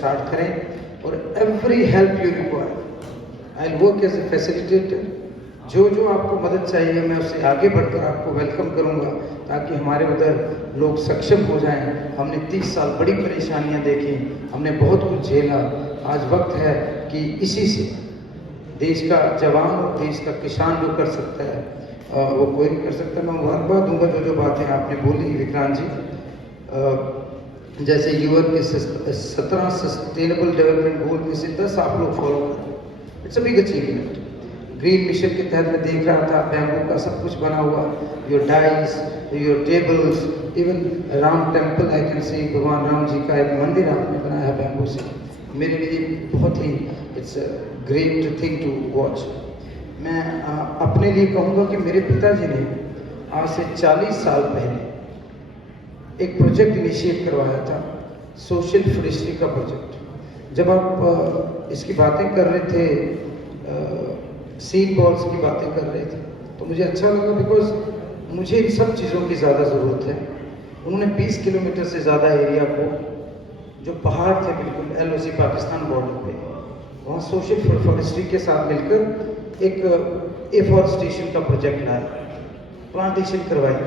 Start करें और every help you require I work as a facilitator. जो आपको मदद चाहिए मैं उससे आगे बढ़कर आपको वेलकम करूंगा ताकि हमारे उधर लोग सक्षम हो जाएं। हमने 30 साल बड़ी परेशानियां देखी, हमने बहुत कुछ झेला। आज वक्त है कि इसी से देश का जवान और देश का किसान जो कर सकता है वो कोई नहीं कर सकता। मैं मुबारकबाद दूंगा जो बातें आपने बोली विक्रांत जी। जैसे यूएन के 17 सस्टेनेबल डेवलपमेंट गोल में से 10 आप लोग फॉलो करें, it's a big achievement. Green mission के तहत मैं देख रहा था बैम्बू का सब कुछ बना हुआ, your dice, your tables, even Ram temple I can say भगवान राम जी का एक मंदिर आपने बनाया है बैम्बू से। मेरे लिए बहुत ही it's great thing to watch. मैं अपने लिए कहूँगा कि मेरे पिताजी ने आज से 40 साल पहले एक प्रोजेक्ट इनिशिएट करवाया था, सोशल फॉरेस्ट्री का प्रोजेक्ट। जब आप इसकी बातें कर रहे थे, सीड बॉल्स की बातें कर रहे थे, तो मुझे अच्छा लगा बिकॉज मुझे इन सब चीज़ों की ज़्यादा ज़रूरत है। उन्होंने 20 किलोमीटर से ज़्यादा एरिया को, जो पहाड़ थे बिल्कुल LOC पाकिस्तान बॉर्डर पे, वहाँ सोशल फॉरेस्ट्री के साथ मिलकर एक एफॉरेस्टेशन का प्रोजेक्ट लाया, प्लांटेशन करवाई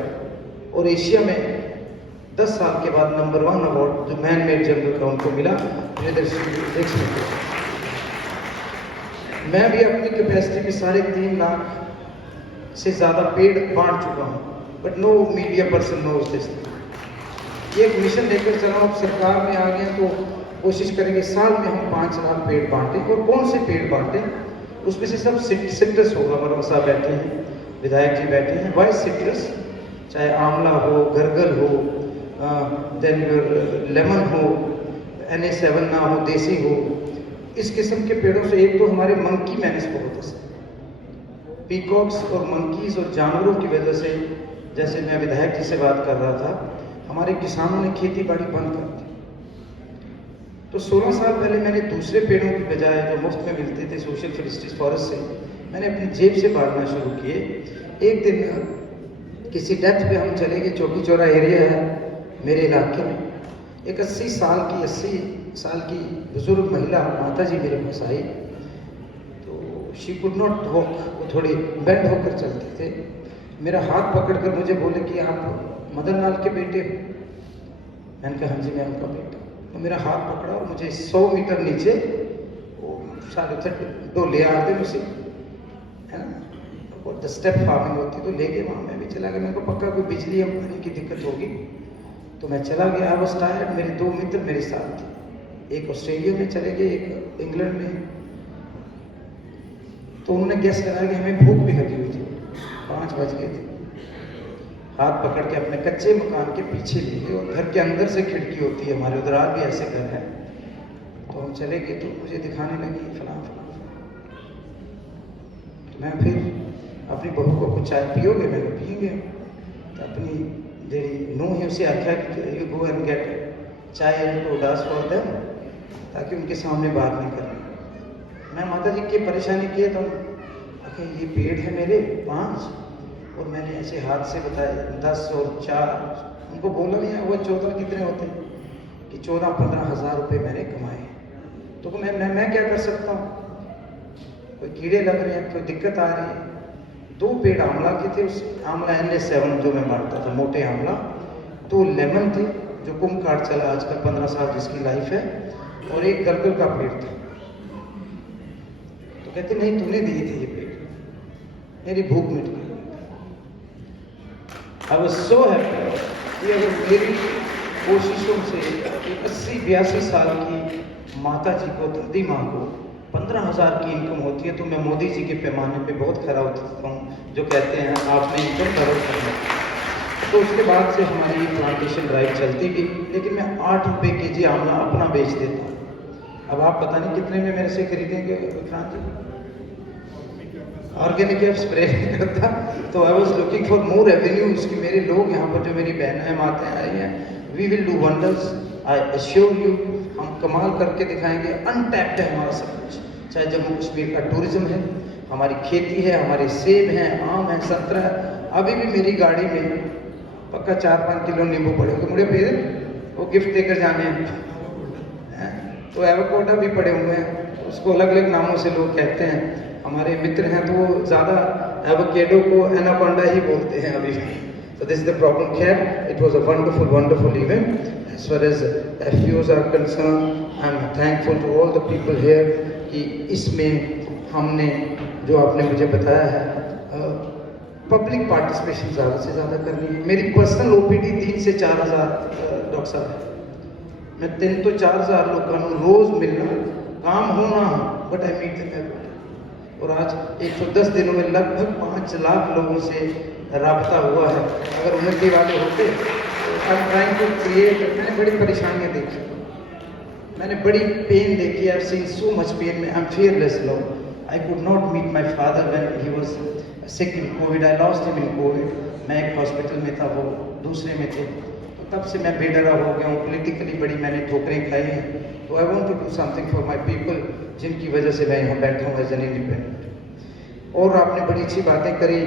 और एशिया में 10 साल के बाद नंबर 1 अवार्ड जो मैन मेड जंगल का उनको मिला। मैं भी अपनी कैपेसिटी में 3.5 लाख से ज़्यादा पेड़ बांट चुका हूँ, but no media person knows this. ये एक मिशन लेकर चला हूँ, सरकार में आ गए तो कोशिश करेंगे साल में हम 5 लाख पेड़ बांटें। और कौन से पेड़ बांटें, उसमें से सब सिट्रस होगा। वर्मा साहब बैठे हैं, विधायक जी बैठे हैं, वाइस सिट्रस, चाहे आंवला हो, गरगल हो, देन योर लेमन हो, Na7 ना हो, देसी हो, इस किस्म के पेड़ों से। एक तो हमारे मंकी मैनेज बहुत है, पीकॉक्स और मंकीज और जानवरों की वजह से, जैसे मैं विधायक जी से बात कर रहा था, हमारे किसानों ने खेती बाड़ी बंद कर दी। तो 16 साल पहले मैंने दूसरे पेड़ों की बजाय जो मुफ्त में मिलते थे सोशल फॉरेस्ट्री फॉरेस्ट से, मैंने अपनी जेब से बांटना शुरू किए। एक दिन किसी डेथ पे हम चले गए, चौकी चौरा एरिया है मेरे इलाके में, एक 80 साल की बुजुर्ग महिला माता जी मेरे पास आई। तो शी कुड नॉट वॉक, वो थोड़ी बेंड होकर चलते थे। मेरा हाथ पकड़कर मुझे बोले कि आप मदन लाल के बेटे हो? मैंने कहा हाँ जी मैं उनका बेटा। तो मेरा हाथ पकड़ा और मुझे 100 मीटर नीचे वो सारे थे दो ले आते मुझसे, है ना, और 10 स्टेप फार्मिंग होती तो ले गए वहाँ। मैं भी चला गया, मेरे को पक्का कोई बिजली या पानी की दिक्कत होगी, तो मैं चला गया। I was tired. मेरे 2 मित्र मेरे साथ थे, एक ऑस्ट्रेलिया में चले गए, एक इंग्लैंड में। तो उन्होंने गैस लगाया कि हमें भूख भी लगी हुई थी, 5 बज गए थे। हाथ पकड़ के अपने कच्चे मकान के पीछे ले गए और घर के अंदर से खिड़की होती है हमारे उधर, आज भी ऐसे घर है। तो हम चले गए तो मुझे दिखाने लगी फलां। तो मैं फिर अपनी बहू को कुछ चाय पियोगे? मैं पिएंगे। तो अपनी जेडी नूह है उसे आख्या कि यू गो एंड गेट चाय एंड उदास फॉर देम, ताकि उनके सामने बात नहीं करनी। मैं माता जी की परेशानी किए तो आखिर ये पेड़ है मेरे 5, और मैंने ऐसे हाथ से बताया 10 और 4। उनको बोला नहीं है वो 14 कितने होते हैं कि 14-15 हज़ार रुपये मैंने कमाए। तो मैं क्या कर सकता हूँ? कोई कीड़े लग रहे हैं, कोई दिक्कत आ रही है। 2 पेड़ आंवला के थे, उस आंवला Na7 जो मैं बांटता था, मोटे आंवला। 2 लेमन थे जो कुमकाट चला आजकल 15 साल जिसकी लाइफ है, और एक गलगल का पेड़ था। तो कहते नहीं तूने दिए थे ये पेड़, मेरी भूख मिट गई। आई वाज सो हैप्पी कि अगर मेरी कोशिशों से 80-82 साल की माता जी को, दादी माँ को 15,000 की इनकम होती है, तो मैं मोदी जी के पैमाने पे बहुत खरा उतरता हूँ, जो कहते हैं आपने इनकम डबल करना। तो उसके बाद से हमारी प्लांटेशन ड्राइव चलती गई, लेकिन मैं 8 रुपये kg आंवला अपना बेच देता हूँ। अब आप पता नहीं कितने में मेरे से खरीदेंगे विक्रांत जी। ऑर्गेनिक स्प्रे नहीं करता, तो I was looking for more revenues कि मेरे लोग यहाँ पर जो मेरी बहनें माताएं आई हैं, we will do wonders, I assure you. हम कमाल करके दिखाएंगे। अनटैप्ड है हमारा सब कुछ, चाहे जम्मू कश्मीर का टूरिज्म है, हमारी खेती है, हमारे सेब हैं, आम है, संतरा है। अभी भी मेरी गाड़ी में पक्का 4-5 किलो नींबू पड़े होंगे, मुझे फिर वो गिफ्ट देकर जाने हैं। तो एवोकाडो भी पड़े हुए हैं, उसको अलग अलग नामों से लोग कहते हैं। हमारे मित्र हैं तो वो ज़्यादा एवोकाडो को एनाकोंडा ही बोलते हैं अभी। So this is the problem here. It was a wonderful event. As far as FPOs are concerned, I'm thankful to all the people here कि इसमें हमने जो आपने मुझे बताया है पब्लिक पार्टिसिपेशन ज़्यादा से ज़्यादा करनी है। मेरी पर्सनल OPD 3 से 4,000 डॉक्टर साहब है। मैं 3 तो 4,000 लोगों को रोज़ मिलना, काम हो ना हो, but I meet them every day. और आज 110 दिनों में लगभग 5 लाख लोगों से राबता हुआ है। अगर उन्नति वाले होते I am trying to create. मैंने बड़ी परेशानियाँ देखी, मैंने बड़ी पेन देखी। I have seen so much pain. I am fearless लो। I could not meet my father when he was sick in COVID. I lost him in COVID. मैं एक हॉस्पिटल में था, वो दूसरे में थे, तो तब से मैं बेडरा हो गया हूँ। पॉलिटिकली बड़ी मैंने ठोकरें खाई हैं। तो I want to do something for my people, जिनकी वजह से मैं यहाँ बैठा हूँ एज एन इंडिपेंडेंट। और आपने बड़ी अच्छी बातें करी।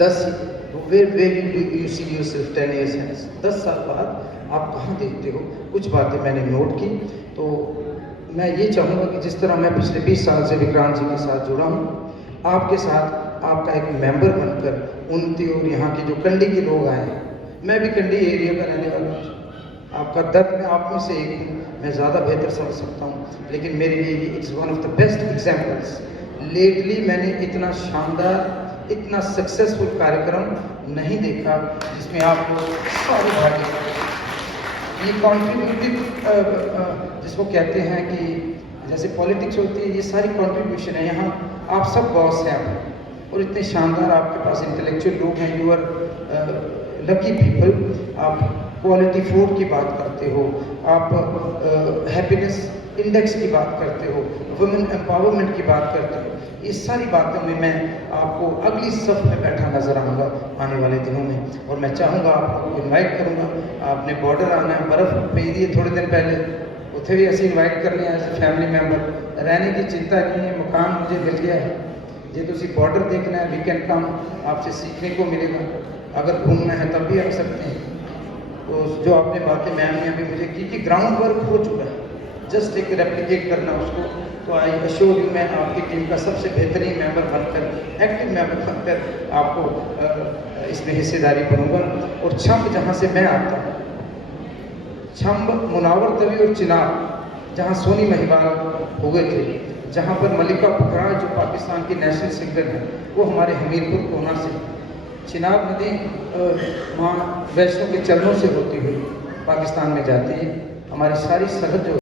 10 साल बाद आप कहाँ देखते हो, कुछ बातें मैंने नोट की। तो मैं ये चाहूँगा कि जिस तरह मैं पिछले 20 साल से विक्रांत जी के साथ जुड़ा हूँ, आपके साथ आपका एक मेंबर बनकर उन्नति और यहाँ के जो कंडी के लोग आए हैं, मैं भी कंडी एरिया का रहने वाला हूँ। आपका दर्द में आप में से एक हूँ, मैं ज़्यादा बेहतर समझ सकता हूँ, लेकिन मेरे लिए ये it's one of the best examples. Lately मैंने इतना शानदार, इतना सक्सेसफुल कार्यक्रम नहीं देखा जिसमें आप सारे भाग ये कॉन्ट्रीब्यूटिव जिसको कहते हैं कि जैसे पॉलिटिक्स होती है, ये सारी कॉन्ट्रीब्यूशन है। यहाँ आप सब बॉस हैं आप, और इतने शानदार आपके पास इंटेलेक्चुअल लोग हैं। You are lucky people. आप क्वालिटी फूड की बात करते हो, आप हैप्पीनेस इंडेक्स की बात करते हो, वुमेन एम्पावरमेंट की बात करते हो। ये सारी बातों में मैं आपको अगली सफ में बैठा नजर आऊँगा आने वाले दिनों में। और मैं चाहूँगा आपको इनवाइट करूँगा। आपने बॉर्डर आना है, बर्फ़ पे दी है थोड़े दिन पहले, उसे भी ऐसे इन्वाइट करने एज ए फैमिली मेंबर। रहने की चिंता नहीं है, मकान मुझे मिल गया है। जे तुसी बॉर्डर देखना है, वी कैन कम, आपसे सीखने को मिलेगा। अगर घूमना है तब भी आ सकते हैं। तो जो आपने बातें मैम ने अभी मुझे की कि ग्राउंड वर्क हो चुका है, जस्ट एक रेप्लिकेट करना उसको। तो आई अश्योर यू, मैं आपकी टीम का सबसे बेहतरीन मेंबर बनकर, एक्टिव मेंबर बनकर आपको इसमें हिस्सेदारी बनूंगा। और छम्ब जहाँ से मैं आता हूँ, छम्ब, मुनावर तवी और चिनाब, जहाँ सोनी महिवाल हुए थे, जहाँ पर मलिका पुखराज जो पाकिस्तान की नेशनल सिंगर हैं, वो हमारे हमीरपुर कोना से। चिनाब नदी माँ वैष्णो के चरणों से होती हुई पाकिस्तान में जाती है। हमारी सारी सरहद जो